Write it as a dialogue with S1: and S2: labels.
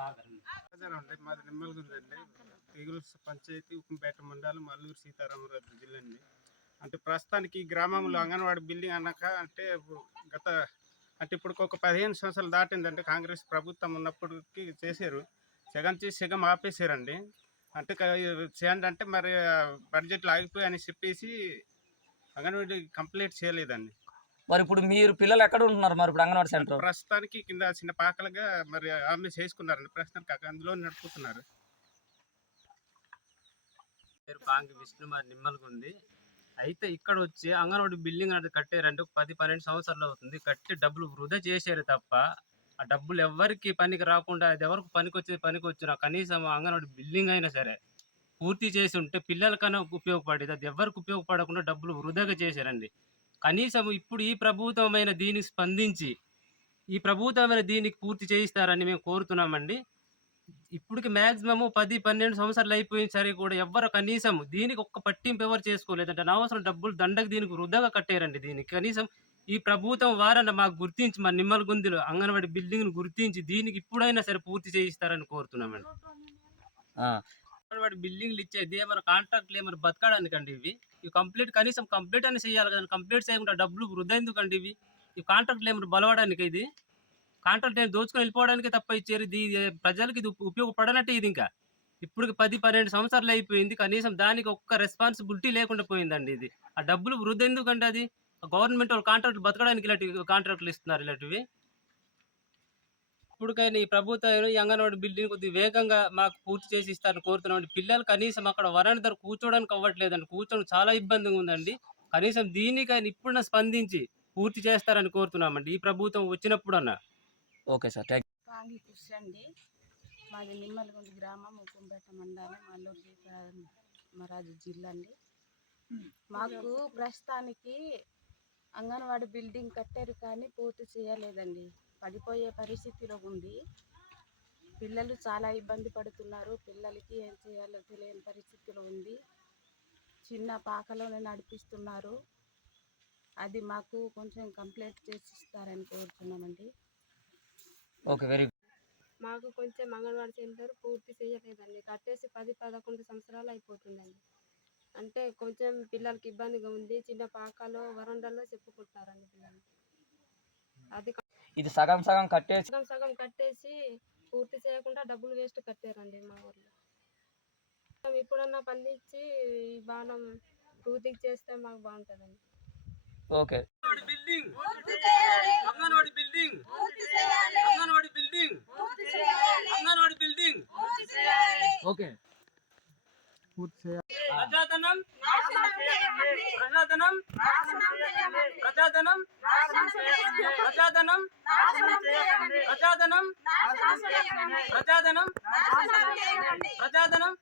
S1: అండి మాది నిమ్మలగుందండి తెగులు పంచాయతీ ఉక్కంపేట మండలం మల్లూరు సీతారామరాజు జిల్లా అండి. అంటే ప్రస్తుతానికి ఈ గ్రామంలో అంగన్వాడీ బిల్డింగ్ అన్నాక అంటే గత అంటే ఇప్పుడు ఒక పదిహేను సంవత్సరాలు దాటిందంటే కాంగ్రెస్ ప్రభుత్వం ఉన్నప్పటికీ చేశారు. సగం చేసి సగం ఆపేశారండి. అంటే చేయండి అంటే మరి బడ్జెట్లు ఆగిపోయి అని చెప్పేసి అంగన్వాడీ కంప్లీట్ చేయలేదండి.
S2: మరి ఇప్పుడు మీరు పిల్లలు ఎక్కడ ఉంటున్నారు మరి ఇప్పుడు అంగన్వాడీ సెంటర్?
S1: ప్రస్తుతానికి కింద చిన్న పాకలుగా మరి ఆమె చేసుకున్నారండి. ప్రస్తుతానికి అక్కడ అందులో నడుపుతున్నారు.
S3: పేరు పాంగి విష్ణుమార్ నిమ్మలగుంది అయితే ఇక్కడ వచ్చి అంగన్వాడి బిల్డింగ్ అనేది కట్టారంటే ఒక పది పన్నెండు సంవత్సరాలు అవుతుంది. కట్టి డబ్బులు వృధా చేశారు తప్ప ఆ డబ్బులు ఎవరికి పనికి రాకుండా అది ఎవరికి పనికి వచ్చే పనికి వచ్చినా కనీసం అంగన్వాడి బిల్డింగ్ అయినా సరే పూర్తి చేసి ఉంటే పిల్లలకైనా ఉపయోగపడేది. అది ఎవరికి ఉపయోగపడకుండా డబ్బులు వృధాగా చేశారండి. కనీసం ఇప్పుడు ఈ ప్రభుత్వమైన దీనికి స్పందించి ఈ ప్రభుత్వమైన దీనికి పూర్తి చేయిస్తారని మేము కోరుతున్నామండి. ఇప్పటికి మ్యాక్సిమము పది పన్నెండు సంవత్సరాలు అయిపోయిన సరే కూడా ఎవ్వరు కనీసం దీనికి ఒక్క పట్టింపు ఎవరు చేసుకోలేదంటే అనవసరం డబ్బులు దండకు దీనికి వృధాగా కట్టారండి దీనికి కనీసం ఈ ప్రభుత్వం వారన్న మాకు గుర్తించి మా నిమ్మల గుందిలో అంగన్వాడి బిల్డింగ్ గుర్తించి దీనికి ఇప్పుడైనా సరే పూర్తి చేయిస్తారని కోరుతున్నామండి. వాడు బిల్డింగ్లు ఇచ్చేది. ఏమైనా కాంట్రాక్ట్లు ఏమైనా బతకడానికండి ఇవి? ఇవి కంప్లీట్ కనీసం కంప్లీట్ అని చేయాలి కదా కంప్లీట్ చేయకుండా డబ్బులు వృధా ఎందుకండి ఇవి? ఈ కాంట్రాక్ట్లు ఏమైనా బలవడానికి ఇది? కాంట్రాక్ట్ ఏమి దోచుకొని వెళ్ళిపోవడానికి తప్ప ఇచ్చారు ఇది ప్రజలకు ఇది ఉపయోగపడనట్టు ఇది ఇంకా. ఇప్పుడు పది పన్నెండు సంవత్సరాలు అయిపోయింది. కనీసం దానికి ఒక్క రెస్పాన్సిబిలిటీ లేకుండా పోయిందండి ఇది. ఆ డబ్బులు వృద్ధి ఎందుకంటే అది? గవర్నమెంట్ వాళ్ళు కాంట్రాక్ట్ బతకడానికి ఇలాంటివి కాంట్రాక్ట్లు ఇస్తున్నారు ఇలాంటివి. ఇప్పటికైనా ఈ ప్రభుత్వం ఈ అంగన్వాడీ బిల్డింగ్ కొద్దిగా వేగంగా మాకు పూర్తి చేసి ఇస్తారని కోరుతున్నామండి. పిల్లలు కనీసం అక్కడ వరాని దగ్గర కూర్చోడానికి అవ్వట్లేదండి. కూర్చోడం చాలా ఇబ్బందిగా ఉందండి. కనీసం దీనికైనా ఇప్పుడన్నా స్పందించి పూర్తి చేస్తారని కోరుతున్నామండి. ఈ ప్రభుత్వం వచ్చినప్పుడన్నా.
S2: Okay sir. థ్యాంక్
S4: అండి. మాది నిమ్మలగుంది గ్రామం ఉక్కుంపేట మండలం అల్లూరు సీతారామరాజు జిల్లా అండి. మాకు ప్రస్తుతానికి అంగన్వాడీ బిల్డింగ్ కట్టారు కానీ పూర్తి చేయలేదండి. పడిపోయే పరిస్థితిలో ఉంది. పిల్లలు చాలా ఇబ్బంది పడుతున్నారు. పిల్లలకి ఏం చేయాలో తెలియని పరిస్థితిలో ఉంది. చిన్న పాకలోనే నడిపిస్తున్నారు. అది మాకు కొంచెం కంప్లీట్ చేసి ఇస్తారని కోరుతున్నామండి.
S2: ఓకే వెరీ
S5: మాకు కొంచెం అంగన్వాడీ సెంటర్ పూర్తి చేయలేదండి. కట్టేసి పది పదకొండు సంవత్సరాలు అయిపోతుందండి. అంటే కొంచెం పిల్లలకి ఇబ్బందిగా ఉంది. చిన్న పాకలో వరండాలో చెప్పుకుంటున్నారండి పిల్లలు. అది
S2: ఇది సగం సగం కట్టేసి
S5: సగం సగం కట్టేసి పూర్తి చేయకుండా డబ్బులు వేస్ట్ కట్టారండి మా ఊర్లో. ఇప్పుడన్నా పండించి ఈ బాణం పూర్తికి చేస్తే మాకు బాగుంటుందండి.
S2: Okay.
S3: Building. Anganwadi building. Anganwadi building. Anganwadi building.
S2: Okay.
S3: ప్రజాధనం ప్రజాధనం ప్రజాధనం ప్రజాధనం ప్రజాధనం ప్రజాధనం ప్రజాధనం